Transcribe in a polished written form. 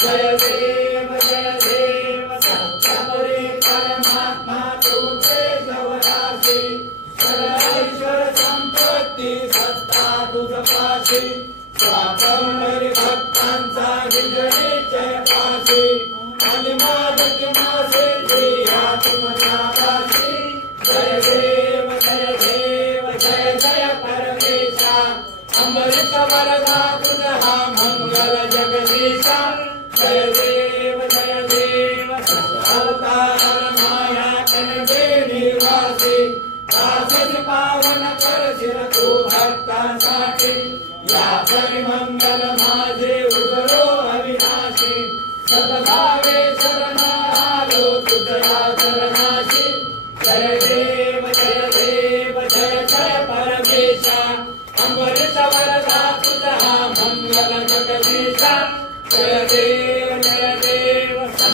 जय देव सत्यपुरी परमात्मा तुझे जवळासी सर्वेश्वर संपत्ती सत्ता तुझ पाशी स्वातंत्र्य भक्तांचा विजयी जय पाशी आणि माझी मासे ह्या तुमच्या पाशी जय देव जय जय परमेशा अमृत वरदा तुझा मंगल जगदीशा जय देव अवतार माया कनवे निवासी दासन पावन करशील तू भक्तांसाठी या परिमंगल माझे उदरो अविनाशी सद्भावे शरण आलो तुझ्या चरणाशी जय देव जय जय परमेशा अमृत वरदा तुझा मंगल जगदीशा जय देव